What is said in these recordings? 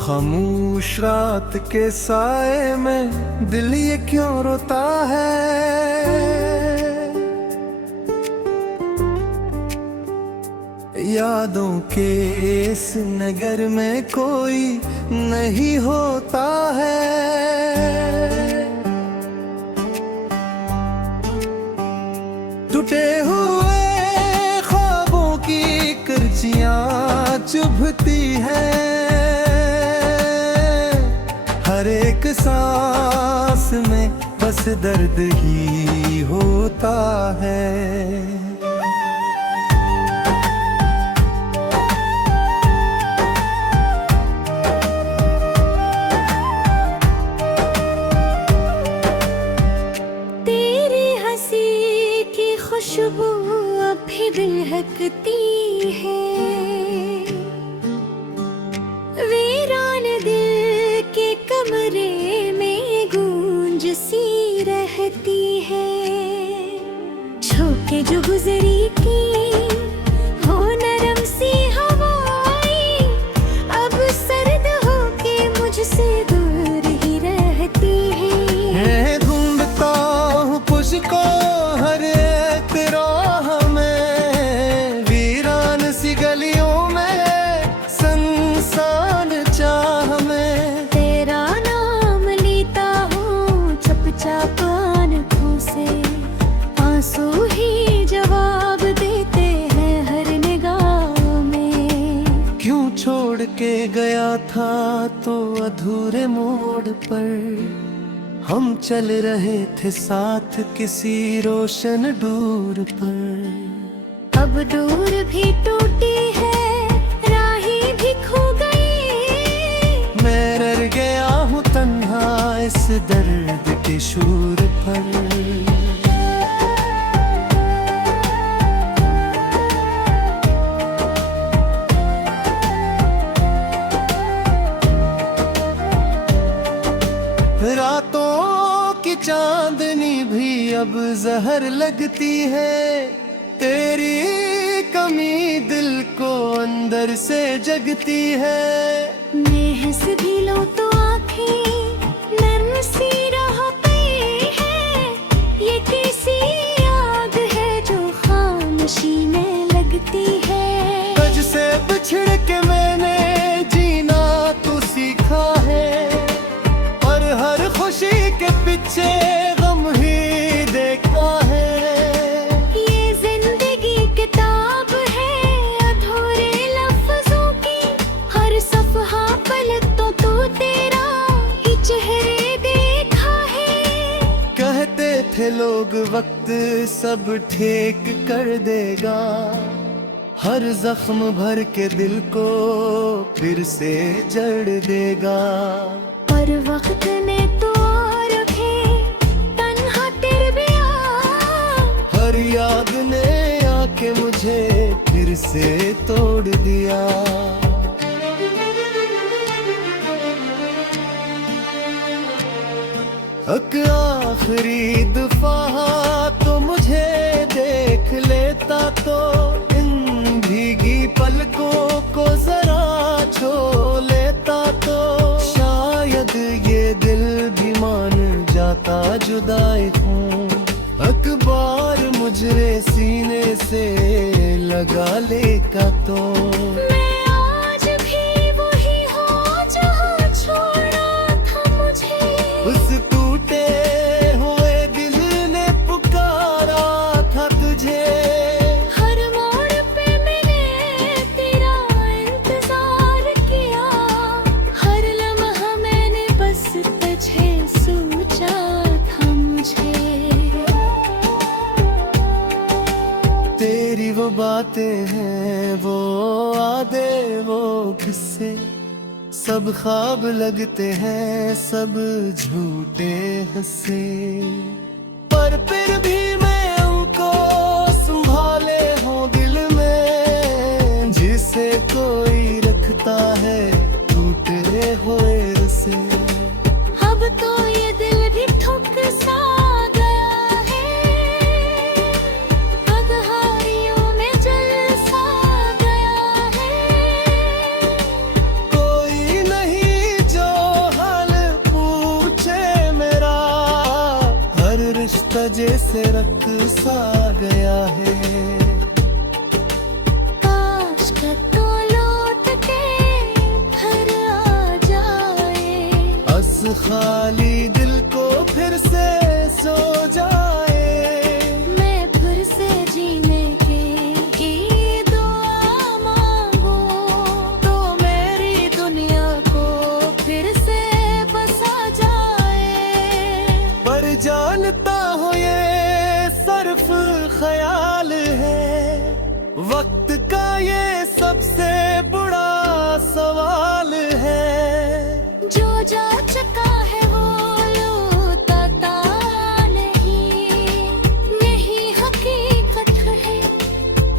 खामोश रात के साए में दिल ये क्यों रोता है। यादों के इस नगर में कोई नहीं होता है। टूटे हुए ख्वाबों की करचियां चुभती हैं। हर एक सांस में बस दर्द ही होता है। खुशबू अब भी महकती है। वीरान दिल के कमरे में गूंज सी रहती है। झोंके जो गुजरी की हो नरम सी हवाएं, अब सर्द होके मुझसे दूर ही रहती है। ढूंढता हूँ तुझको हर राह में, वीरान सी गलियों में, संसान चाह में। तेरा नाम लेता हूँ चुपचाप आँखों से, आंसू ही जवाब देते हैं हर निगाह में। क्यों छोड़ के गया था तो अधूरे मोड़ पर, हम चल रहे थे साथ किसी रोशन डोर पर। अब डोर भी टूटी है, राहें भी खो गई। मैं रह गया हूँ तन्हा इस दर्द के शोर पर। रातों की चांदनी भी अब जहर लगती है। तेरी कमी दिल को अंदर से जगती है। मैं हंस भी लूं तो आँखें नर्म सी रह गई है। ये कैसी याद है जो खामोशी में लगती है। तुझ से बिछड़ के मैंने जीना तो सीखा है, हर खुशी के पीछे गम ही देखा है। ये जिंदगी किताब है अधूरे लफ्जों की, हर सफ़हा पलटो तो तेरा ही चेहरे देखा है। कहते थे लोग वक्त सब ठीक कर देगा, हर जख्म भर के दिल को फिर से जड़ देगा। पर वक्त ने तो और भी तन्हा तेरे बिया, हर याद ने आके मुझे फिर से तोड़ दिया। आखिरी दफा तो मुझे देख लेता तो, इन भीगी पलकों को जरा छू लेता तो, शायद ये दिल भी मान जाता जुदाई हूँ। अखबार मुझे सीने से लगा लेगा तो, मैं आज भी वही हूँ जहाँ छोड़ा था मुझे। उस टूटे हुए दिल ने पुकारा था तुझे। हर मोड़ पे मैंने तेरा इंतजार किया, हर लम्हा मैंने बस तुझे सोचा था मुझे। तेरी वो बातें हैं, वो आदे, वो किस्से, सब ख्वाब लगते हैं, सब झूठे हंसे। पर फिर भी मैं उनको संभाले हूँ दिल में, जिसे कोई रखता है टूटे हुए से। अब तो ये दिल भी ठुक सा गया है, अगहारियों में जल सा गया है। कोई नहीं जैसे रक्त सा गया है। काश का तो लौट के घर आ जाए, बस खाली दिल को फिर से सो जाए। मैं फिर से जीने की दुआ मांगू, तो मेरी दुनिया को फिर से बसा जाए। पर जानता हो ये सिर्फ ख्याल है, वक्त का ये सबसे बड़ा सवाल है। जो जा चुका है वो लौटता नहीं, यही हकीकत है,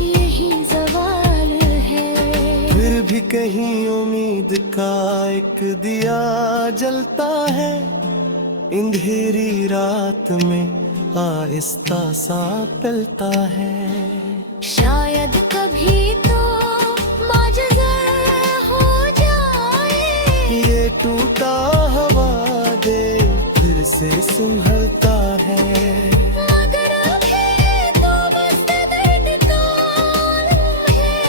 यही सवाल है। फिर भी कहीं उम्मीद का एक दिया जलता है, अंधेरी रात में आहिस्ता सा पिलता है। शायद कभी तो माजज़ा हो जाए, ये टूटा हवा दे फिर से संभलता है। मगर अभी तो बस दर्द का आलम है,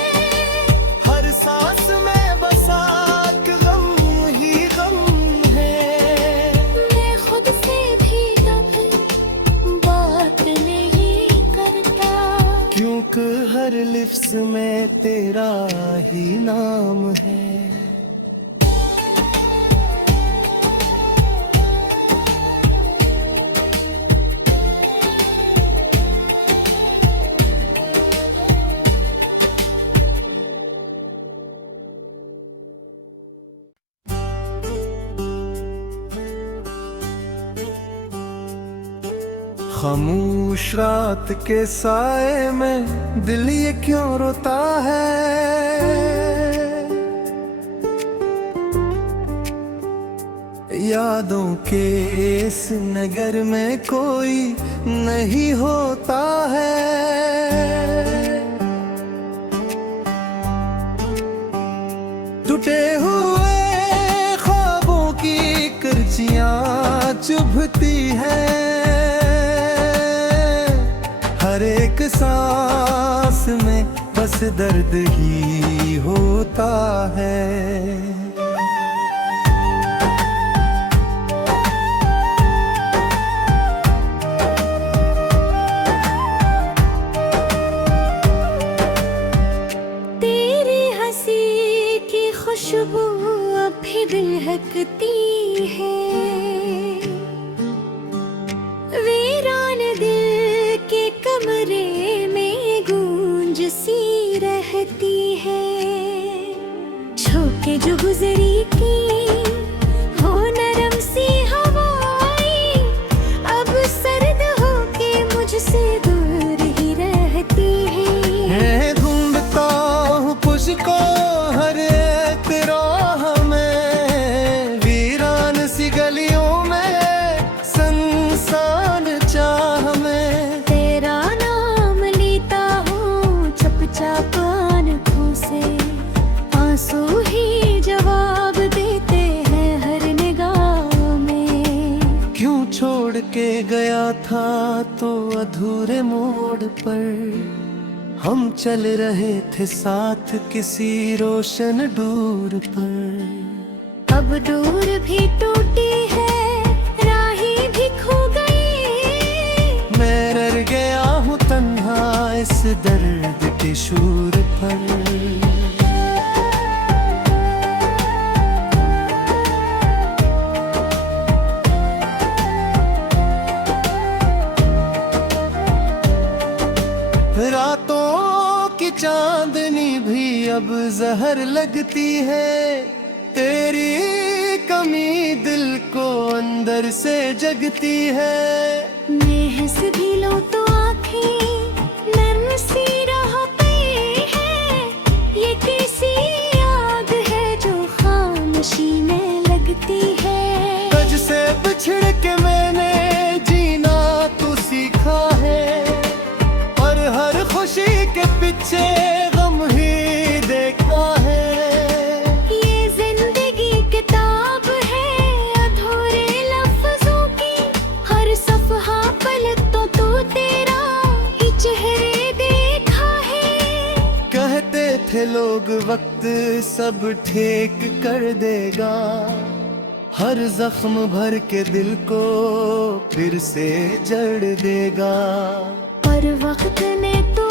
हर सांस में बसा एक गम ही गम है। मैं खुद से भी कभी बात नहीं करता, क्योंकि हर लिफ्ज़ में तेरा ही नाम है। खामोश रात के साए में दिल ये क्यों रोता है। यादों के इस नगर में कोई नहीं होता है। टूटे हुए ख्वाबों की करचियां चुभती हैं, हर एक सांस में बस दर्द ही होता है। तेरी हंसी की खुशबू अभी दहकती है, वीरान दिल के कमरे में गूंज सी रहती है। झोंके जो गुजरी की वो नरम सी हवाएं, अब सर्द होके मुझसे दूर ही रहती है। ढूंढता हूँ तुझको हर एक राह में, वीरान सी गलियों में संसान चाह में। तेरा नाम लेता हूँ चुपचाप आँखों से, आंसू ही जवाब देते हैं हर निगाह में। क्यों छोड़ के गया था तो अधूरे मोड़ पर, हम चल रहे थे साथ किसी रोशन डूर पर। अब दूर भी टूटी है, राहें भी खो गई, मैं रह गया हूँ तन्हा इस दर्द के शूर पर। रातों की चांदनी भी अब जहर लगती है, तेरी कमी दिल को अंदर से जगती है। मैं हंस भी लूं तो आँखें नर्म सी रह गई है, ये कैसी याद है जो खामोशी में लगती है। तुझ से बिछड़ के मैंने जीना तो सीखा है, और हर खुशी के पीछे गम ही देखा है। ये जिंदगी किताब है अधूरे लफ्जों की, हर सफहा पलटों तो थे लोग वक्त सब ठीक कर देगा, हर जख्म भर के दिल को फिर से जड़ देगा। पर वक्त ने तो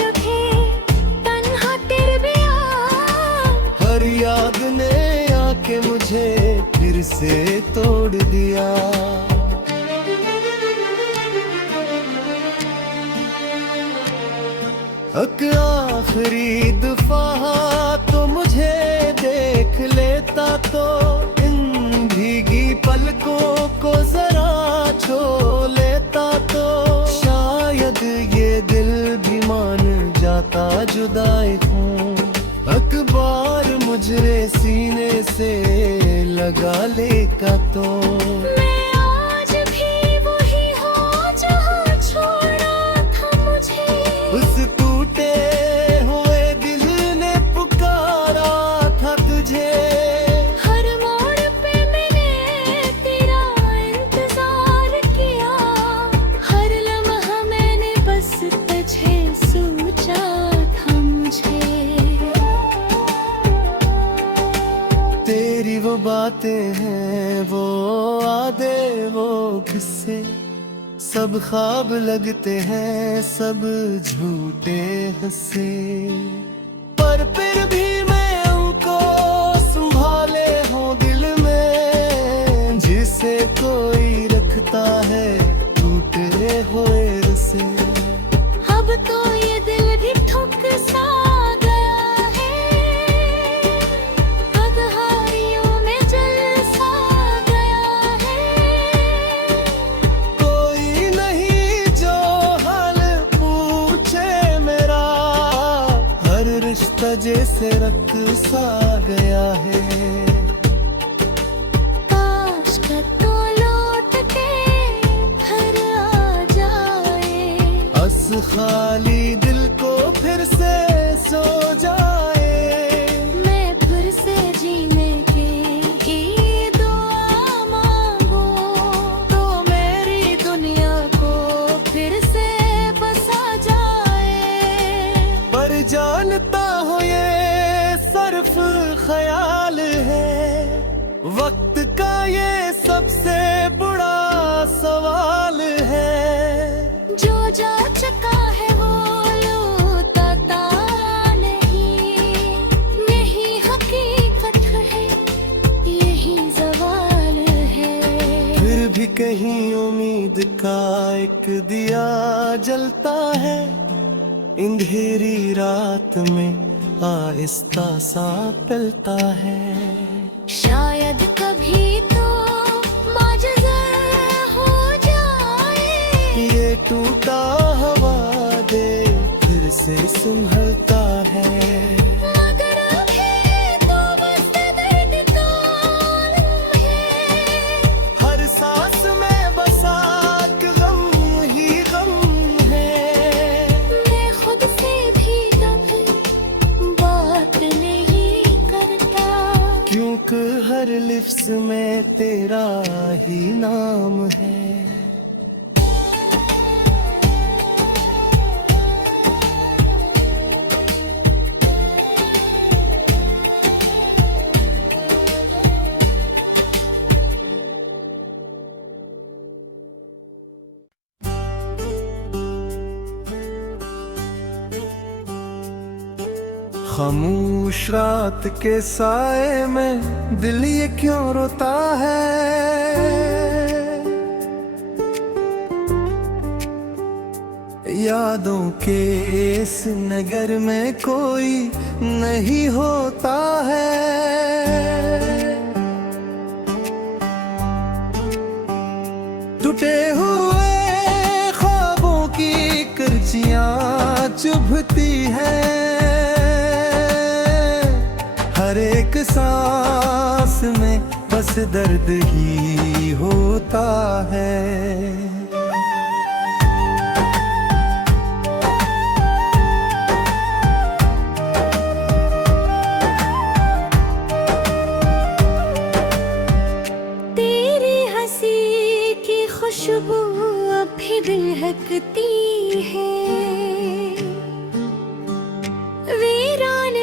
रखे तन्हा तेरे बिया, हर याद ने आके मुझे फिर से तोड़ दिया। आखिरी दफा तो मुझे देख लेता तो इन भीगी पलकों को जरा छू लेता तो शायद ये दिल भी मान जाता जुदाई हूँ। अखबार मुझे सीने से लगा लेगा तो मैं आज भी वही हूँ जहाँ छोड़ा था मुझे। उस टूटे हुए दिल ने पुकारा था तुझे। हर मोड़ पे मैंने तेरा इंतजार किया, हर लम्हा मैंने बस तुझे सोचा था मुझे। तेरी वो बातें हैं, वो आदे, वो किस्से, सब ख्वाब लगते हैं, सब झूठे हंसे। पर फिर भी मैं उनको संभाले हूँ दिल में, जिसे कोई रखता है टूटे हुए से। अब तो ये दिल भी ठुक सा गया है, अगहारियों में जल सा गया है। कोई नहीं जो हाल पूछे मेरा, हर रिश्ता जैसे रख सा गया है। काश का तो लौट के घर आ जाए, बस खाली दिल को फिर से सो जाए। मैं फिर से जीने की दुआ मांगू, तो मेरी दुनिया को फिर से बसा जाए। पर जानता हो ये सिर्फ ख्याल है, वक्त का ये सबसे बड़ा सवाल है। जो जा चुका है वो लौटता नहीं, यही हकीकत है, यही ज़वाल है। फिर भी कहीं उम्मीद का एक दिया जलता है, अंधेरी रात में आहिस्ता सा पिलता है। शायद कभी तो माजज़ा हो जाए, ये टूटा हवा दे फिर से संभलता है। मगर अभी तो बस दर्द का आलम है, हर सांस में बसा गम ही गम है। मैं खुद से भी कभी बात नहीं करता, क्योंकि हर लिफ्ज़ में तेरा ही नाम है। खामोश रात के साए में दिल ये क्यों रोता है। यादों के इस नगर में कोई नहीं होता है। टूटे हुए ख्वाबों की करचियां चुभती हैं, हर एक सांस में बस दर्द ही होता है। तेरी हंसी की खुशबू अभी दहकती है, वीरान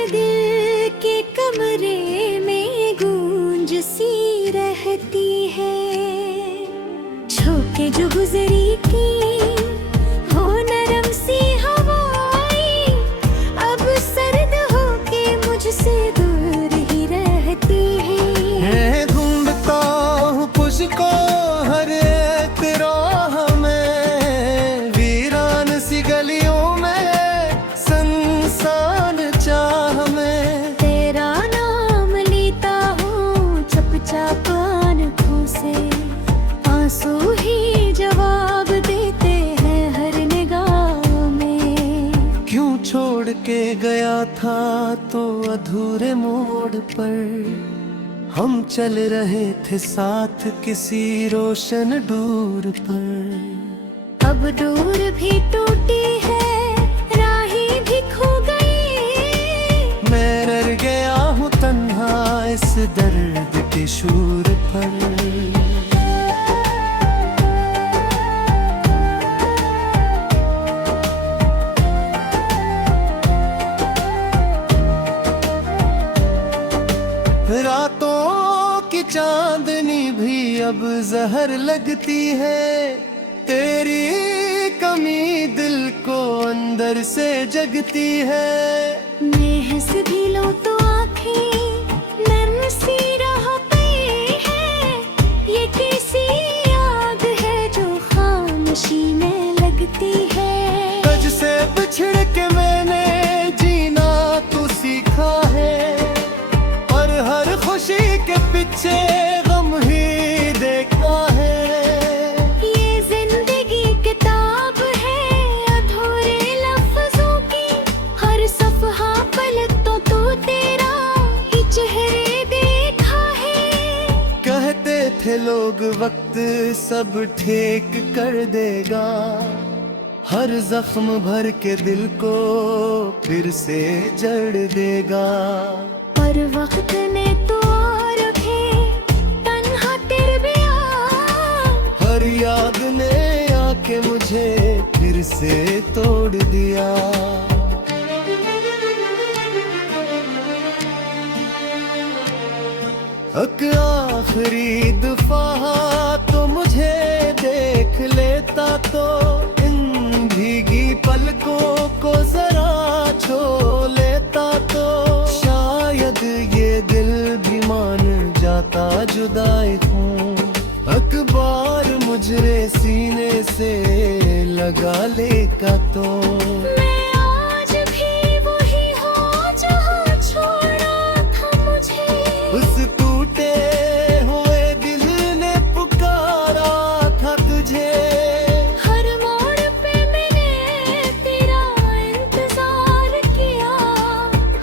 के गया था तो अधूरे मोड़ पर हम चल रहे थे साथ किसी रोशन डूर पर। अब दूर भी टूटी है, राहें भी खो गई। मैं रह गया हूँ तन्हा इस दर्द के शूर पर। रातों की चांदनी भी अब जहर लगती है, तेरी कमी दिल को अंदर से जगती है। मैं हंस भी लूं तो आँखें नर्म सी रह गई है। ये कैसी याद है जो खामोशी में लगती है। तुझ से बिछड़ के मैंने जीना तो सीखा है, और हर खुशी के पीछे गम ही देखा है। ये जिंदगी किताब है अधूरे लफ्जों की, हर सफहा पलटो तो तेरा ही चेहरे देखा है। कहते थे लोग वक्त सब ठीक कर देगा, हर जख्म भर के दिल को फिर से जड़ देगा। पर वक्त ने तो और भी तन्हा तेरे बिया। हर याद ने आके मुझे फिर से तोड़ दिया। अक आखिरी दफा तो मुझे देख लेता तो इन भीगी पलकों को जरा छू लेता तो शायद ये दिल भी मान जाता जुदाई हूँ। अखबार मुझरे सीने से लगा लेगा तो मैं आज भी वही हूँ जहाँ छोड़ा था मुझे। उस टूटे हुए दिल ने पुकारा था तुझे। हर मोड़ पे मैंने तेरा इंतजार किया,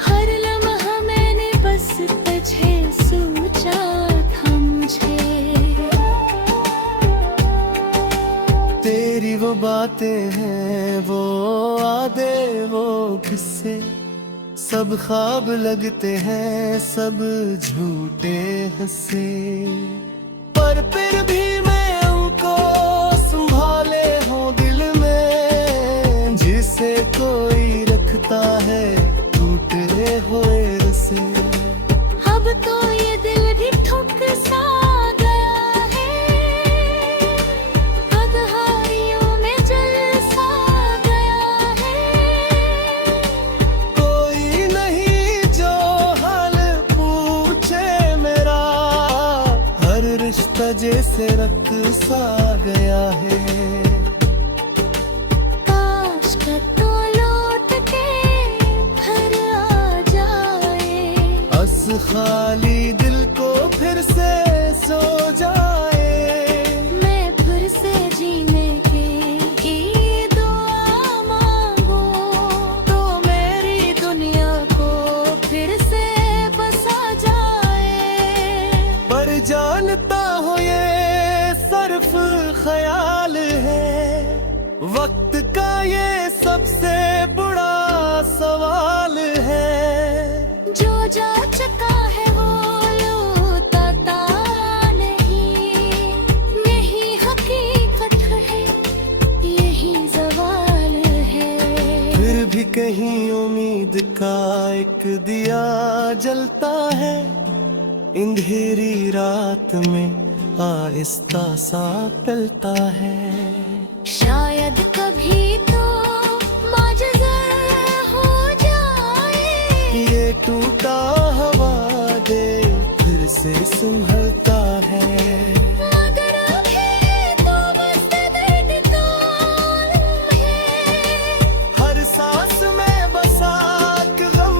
हर लम्हा मैंने बस तुझे सोचा था मुझे। तेरी वो बातें हैं, वो आदे, वो किस्से, सब ख्वाब लगते हैं, सब झूठे हंसे। पर फिर भी मैं उनको संभाले हूँ दिल में, जिसे कोई रखता है टूटे हुए रसे। अब तो ये दिल भी ठुक सा गया है, अगहारियों में जल सा गया है। कोई नहीं जो हाल पूछे मेरा, हर रिश्ता जैसे रक्त सा गया है। काश का तो लौट के घर आ जाए, बस खाली दिल को फिर से सो जाए। मैं फिर से जीने की दुआ मांगू, तो मेरी दुनिया को फिर से बसा जाए। पर जानता हो ये सिर्फ ख्याल है, वक्त का ये सबसे बड़ा सवाल है। जो जा चुका है वो लौटता नहीं, यही हकीकत है, यही सवाल है। फिर भी कहीं उम्मीद का एक दिया जलता है, अंधेरी रात में आहिस्ता सा टलता है। शायद कभी तो माजज़ा हो जाए, ये टूटा हवा दे फिर से संभलता है। मगर अभी तो बस दर्द का है, हर सांस में बसा एक गम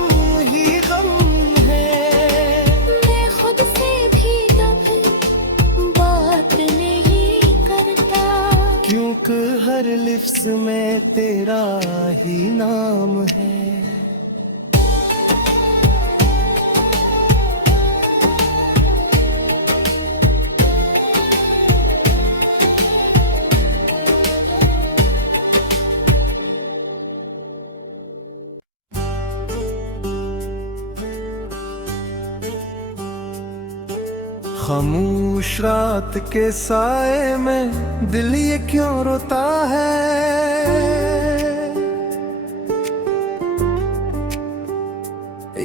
ही गम है। मैं खुद से भी कभी बात नहीं करता, क्योंकि हर लिफ्ज़ में तेरा ही नाम है। खामोश रात के साए में दिल ये क्यों रोता है।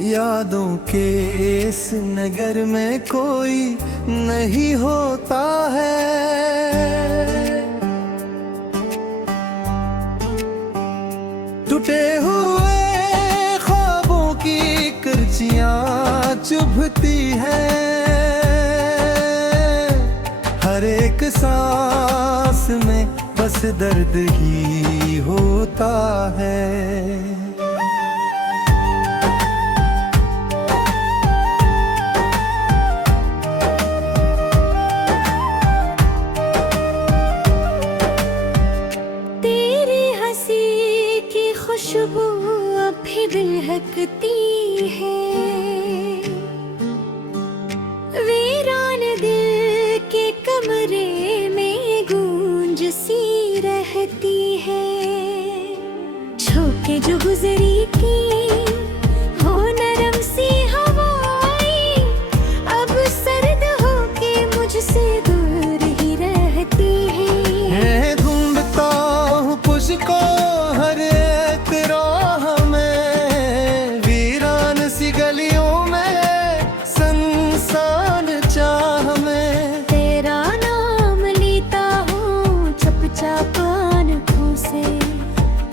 यादों के इस नगर में कोई नहीं होता है। टूटे हुए ख्वाबों की करचियां चुभती हैं। हर एक सांस में बस दर्द ही होता है। तेरी हंसी की खुशबू अब भी महकती है। वीरान दिल के कमरे में गूंज सी रहती है। झोंके जो गुजरी की हो नरम सी हवाएं, अब सर्द होके मुझसे दूर ही रहती है। ढूंढता हूँ तुझको हर एक राह में, वीरान सी गलियों में, संसान चाह में। तेरा नाम लेता हूँ चुपचाप आंखों से,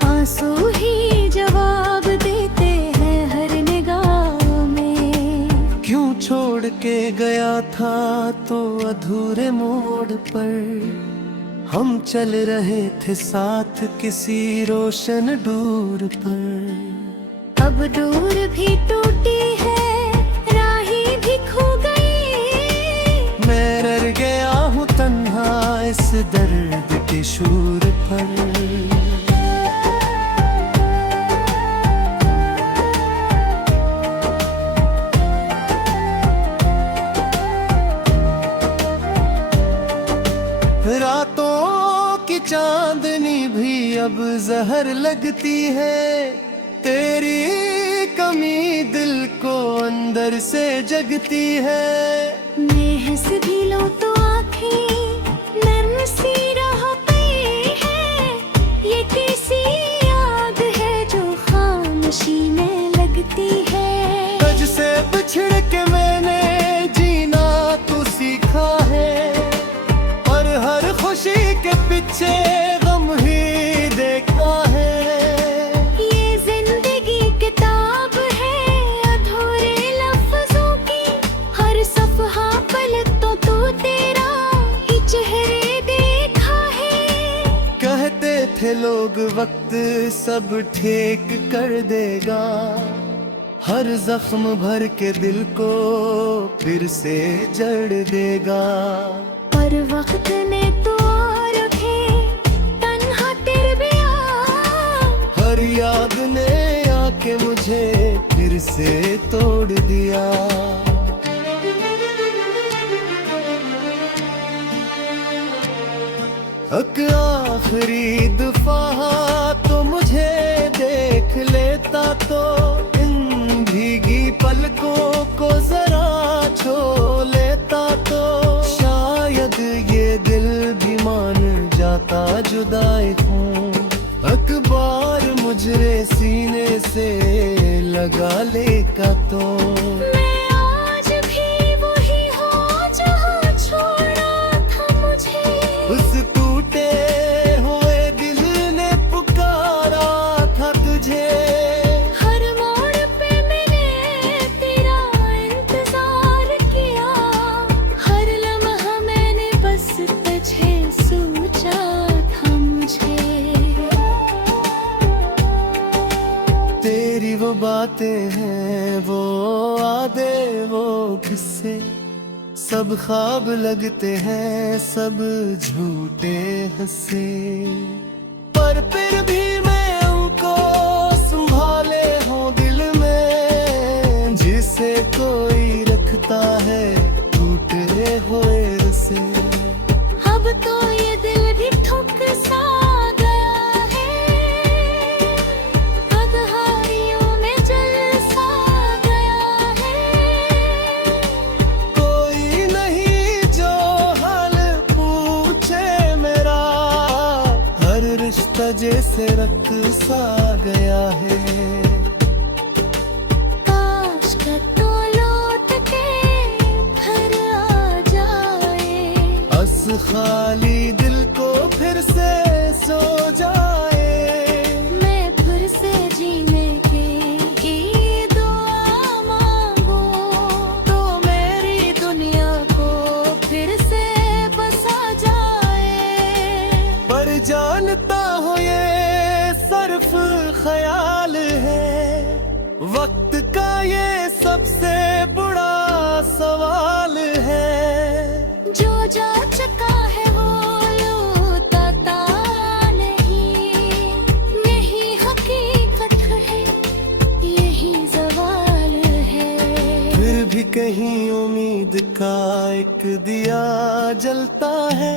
आंसू ही जवाब देते हैं हर निगाह में। क्यों छोड़ के गया था तो अधूरे मोड़ पर, हम चल रहे थे साथ किसी रोशन डूर पर। अब दूर भी टूटी है, राहें भी खो गई। मैं रह गया हूँ तन्हा इस दर्द के शूर पर। रातों की चांदनी भी अब जहर लगती है। तेरी कमी दिल को अंदर से जगती है। मैं हंस भी लूं तो आँखें नर्म सी राह पे है। ये कैसी याद है जो खामोशी में लगती है। तुझ से बिछड़ के मैंने जीना तो सीखा है, और हर खुशी के पीछे गम ही देखा है। ये जिंदगी किताब है अधूरे लफ्जों की, हर सफहा पलटो तो तेरा ही चेहरे देखा है। कहते थे लोग वक्त सब ठीक कर देगा, हर जख्म भर के दिल को फिर से जड़ देगा। पर वक्त ने तो और भी तन्हा तेरे बिया, हर याद ने आके मुझे फिर से तोड़ दिया। आखिरी दफा तो मुझे देख लेता तो, इन भीगी पलकों को जरा छू लेता तो, शायद ये दिल भी मान जाता जुदाई हूँ। अखबार मुझरे सीने से लगा लेगा तो, मैं आज भी वही हूँ जहाँ छोड़ा था मुझे। उस टूटे हुए दिल ने पुकारा था तुझे। हर मोड़ पे मैंने तेरा इंतजार किया, हर लम्हा मैंने बस तुझे सोचा था मुझे। तेरी वो बातें हैं, वो आदे, वो किस्से, सब ख्वाब लगते हैं, सब झूठे हंसे। पर फिर भी मैं उनको संभाले हूँ दिल में, जिसे कोई रखता है टूटे हुए रसे। अब तो ये दिल भी ठुक सा गया है, अगहारियों में जल सा गया है। कोई नहीं से रक्त सा गया है। काश का तो लौट के घर आ जाए, बस खाली दिल को फिर से सो जाए। मैं फिर से जीने की दुआ मांगू, तो मेरी दुनिया को फिर से बसा जाए। पर जानता हो ये सिर्फ ख्याल है, वक्त का ये सबसे बड़ा सवाल है। जो जा चुका है वो लौटता नहीं, यही हकीकत है, यही सवाल है। फिर भी कहीं उम्मीद का एक दिया जलता है,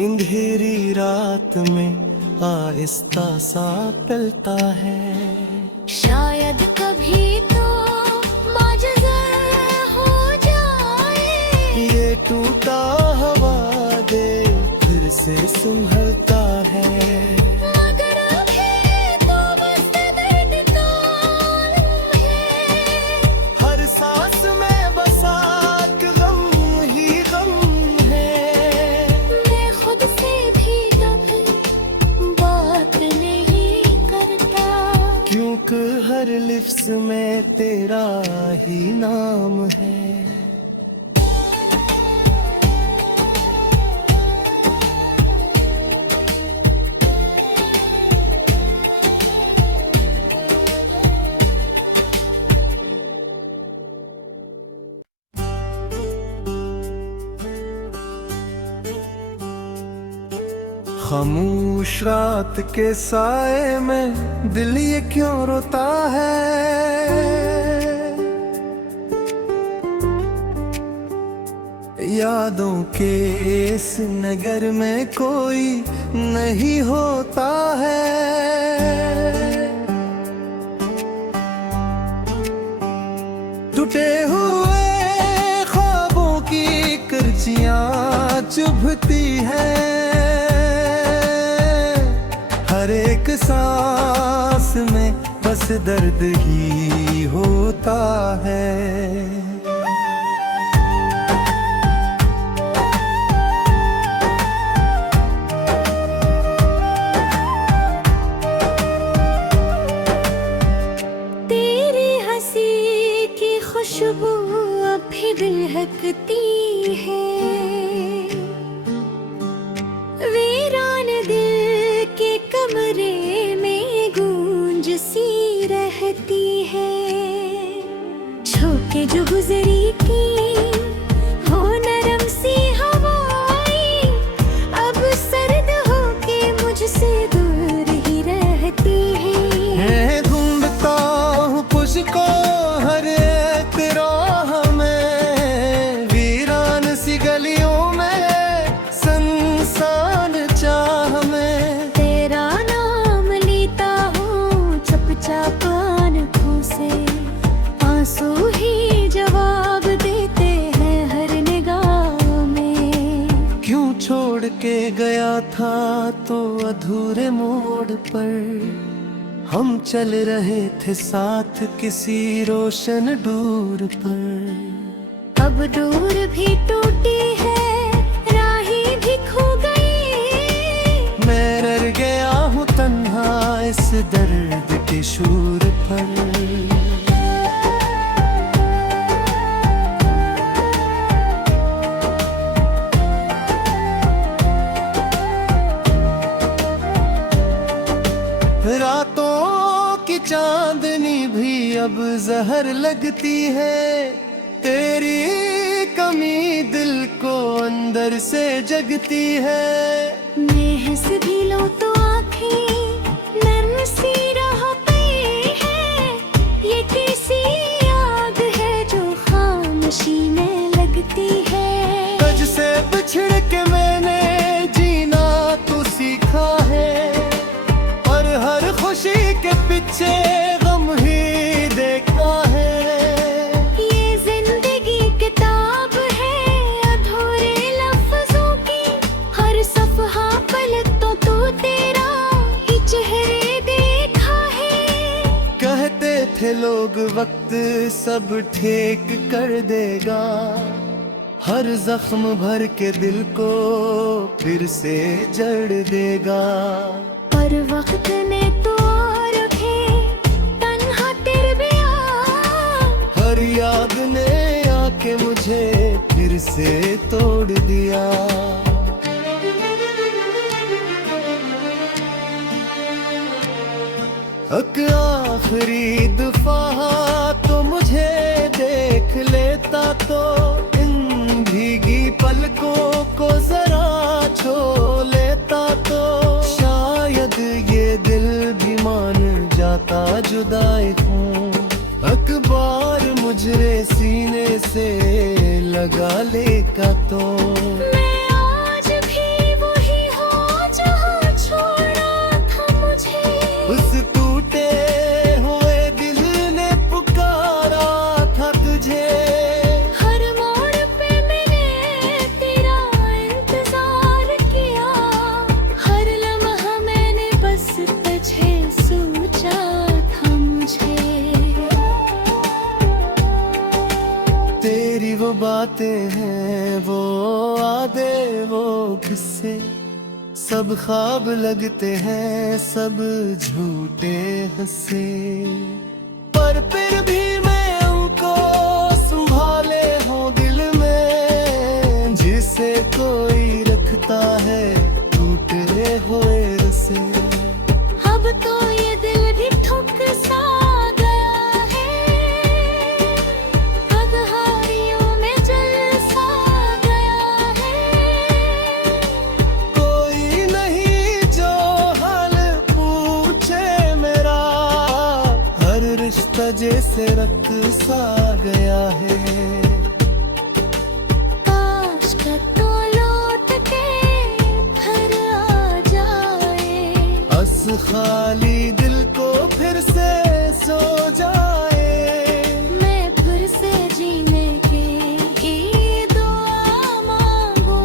अंधेरी रात में आहिस्ता सा पिलता है। शायद कभी तो माजज़ा हो जाए, ये टूटा हवा दे फिर से संभलता है। मगर अभी तो बस दर्द का आलम है। हर सांस में बसा एक गम ही गम है। मैं खुद से भी कभी बात नहीं करता, क्योंकि हर लिफ्ज़ में तेरा ही नाम है। खामोश रात के साए में दिल ये क्यों रोता है। यादों के इस नगर में कोई नहीं होता है। टूटे हुए ख्वाबों की करचियां चुभती हैं, हर एक सांस में बस दर्द ही होता है। तेरी हंसी की खुशबू अब भी महकती है, वीरान दिल के कमरे में गूंज सी रहती है। छोके जो गुजरी की हो नरम सी हवाएं, अब सर्द होके मुझसे दूर ही रहती है। ढूंढता हूँ पुझको हर एक राह में, वीरान सी गलियों में संसान चाह में। तेरा नाम लेता हूँ चुपचाप आँखों से, आंसू ही जवाब देते हैं हर निगाह में। क्यों छोड़ के गया था तो अधूरे मोड़ पर, हम चल रहे थे साथ किसी रोशन डूर पर। अब दूर भी टूटी है, राहें भी खो गई, मैं रह गया हूँ तन्हा इस दर्द के शूर पर। रातों की चांदनी भी अब जहर लगती है, तेरी कमी दिल को अंदर से जगती है। मैं हंस भी लूं तो आँखें नर्म सी रह गई है, ये कैसी याद है जो खामोशी में लगती है। तुझ से बिछड़ के मैंने जीना तो सीखा है, और हर खुशी के पीछे गम ही देखा है। ये जिंदगी किताब है अधूरे लफ्जों की, हर सफहा पलटो तो तेरा ही थे लोग वक्त सब ठीक कर देगा, हर जख्म भर के दिल को फिर से जड़ देगा। पर वक्त ने तो रखे तन्हा तेरे बिया, हर याद ने आके मुझे फिर से तोड़ दिया। आखिरी दफा तो मुझे देख लेता तो इन भीगी पलकों को जरा छू लेता तो शायद ये दिल भी मान जाता जुदाई हूँ। अखबार मुझे सीने से लगा लेगा तो मैं आज भी वही हूँ जहाँ छोड़ा था मुझे। उस टूटे हुए दिल ने पुकारा था तुझे, हर मोड़ पे मैंने तेरा इंतजार किया, हर लम्हा मैंने बस तुझे सोचा था मुझे। तेरी वो बातें हैं, वो आदे, वो किस्से, सब ख्वाब लगते हैं, सब झूठे हंसे। पर फिर भी मैं उनको संभाले हूँ दिल में, जिसे कोई रखता है टूटे हुए रसे। अब तो ये दिल भी ठुक सा गया है, अगहारियों में जल सा गया है। कोई नहीं जो हाल पूछे मेरा, हर रिश्ता जैसे रक्त सा गया है। काश का तो लौट के घर आ जाए, बस खाली दिल को फिर से सो जाए। मैं फिर से जीने की दुआ मांगू,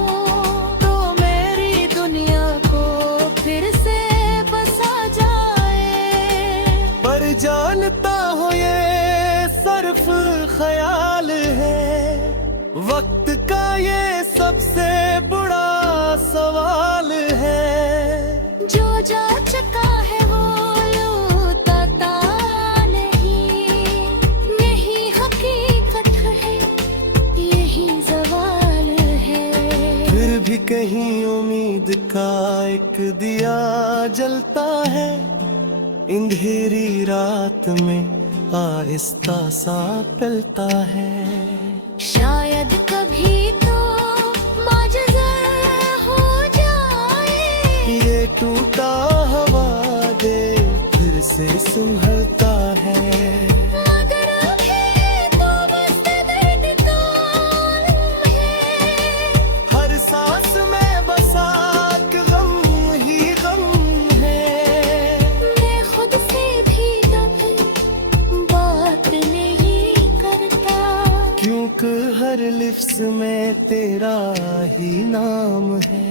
तो मेरी दुनिया को फिर से बसा जाए। पर जानता हो ये सिर्फ ख्याल है, वक्त का ये सबसे बड़ा सवाल है। जो जा चुका है वो लौटता नहीं, यही हकीकत है, यही ज़वाल है। फिर भी कहीं उम्मीद का एक दिया जलता है, अंधेरी रात में आहिस्ता सा पिलता है। शायद कभी तो माजज़ा हो जाए, ये टूटा हवा दे फिर से संभलता है। मगर अभी तो बस दर्द का आलम है, हर सांस में बसा एक गम ही गम है। मैं खुद से भी कभी बात नहीं करता, क्योंकि हर लिफ्ज़ में तेरा ही नाम है।